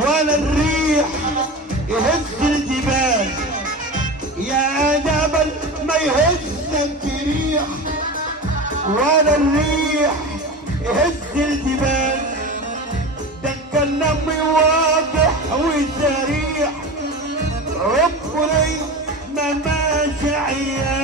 ولا الريح يهز الجبال، يا جبل ما يهزك ريح ولا الريح يهز الجبال، ده الكلام واضح وسريع، عمري ما ماشي عيال.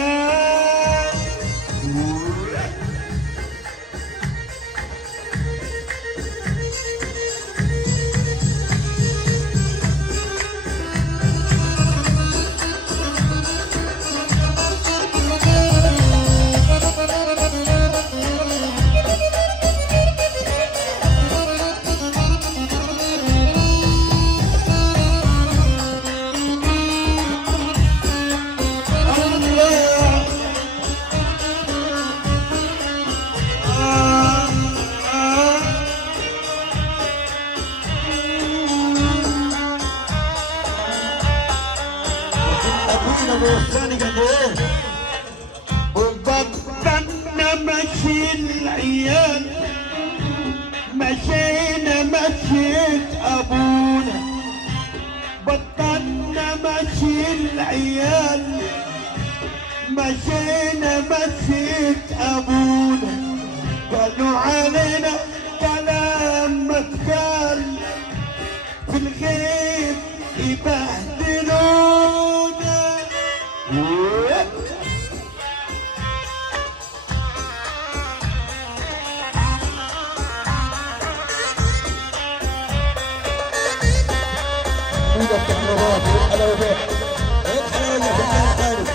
وبطلنا مشي العيال، مشينا مشيت ابونا، بطلنا مشي العيال، مشينا مشيت ابونا، قالوا علينا كلام متكال، في الغيب يبهدلونا. ايدك تحرمات الحلاوات، الحلاوه اللي في الخارج.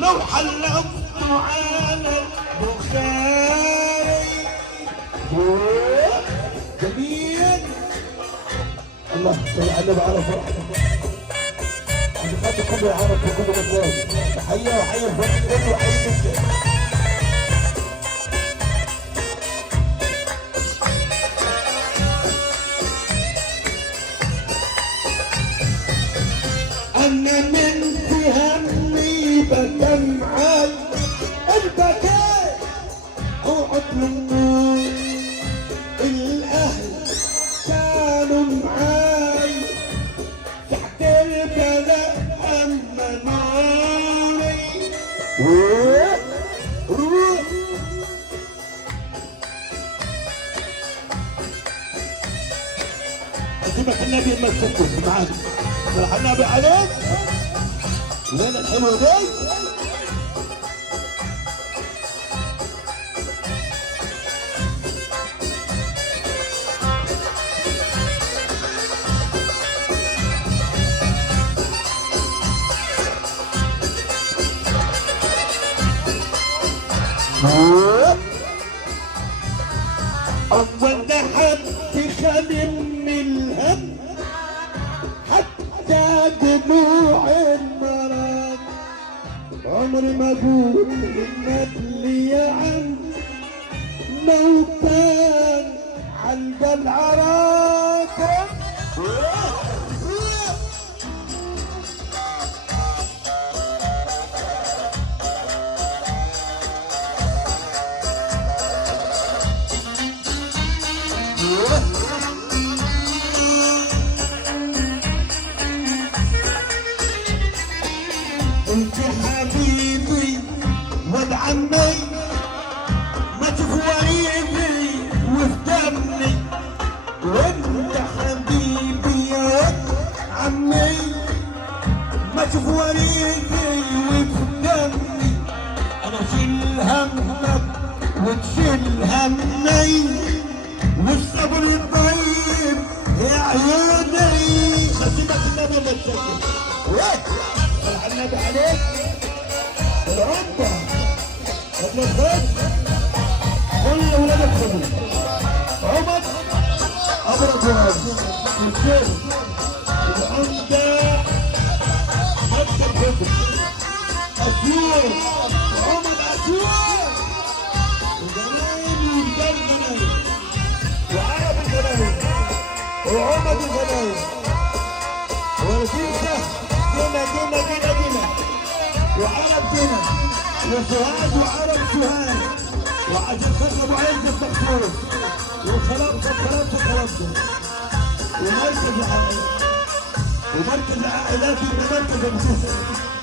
لو حلفت على البخاري جميل. الله صل على النبي على فرحته، اللي خد كل العرب في كل مكان. تحيه وحيه الفرح كله وحيه جدا. أنا من همي بدمعي البكاء أقعد من الأهل كانوا معاي تحت البلاء أمنوني. أسيبك النبي ما تسكت معاك، راح النبي عليك. وين الحلوة دي؟ أول ده حد خدمني الهم حتى دموع المرض، عمري ما أقول الندل يا عم لو كان عالقى العراق. انت حبيبي ولد عمي، ما تفوريني وفي دمي، وانت حبيبي يا ولا تسجل ويه العنب عليك العمده ابن الخير كل ولاد الخير عمر ابو رضوان الخير العمده مكتب الخير اسير عمر اسير وغنايم ودار غنايم وعرب الغنايم وعمد الغنايم ورزيزة دينا وعرب دينا وسوهاج وعرب سوهاج وعجل خلق ابو عز الدكتور وخلقته ومركز عائلات ومركز ابو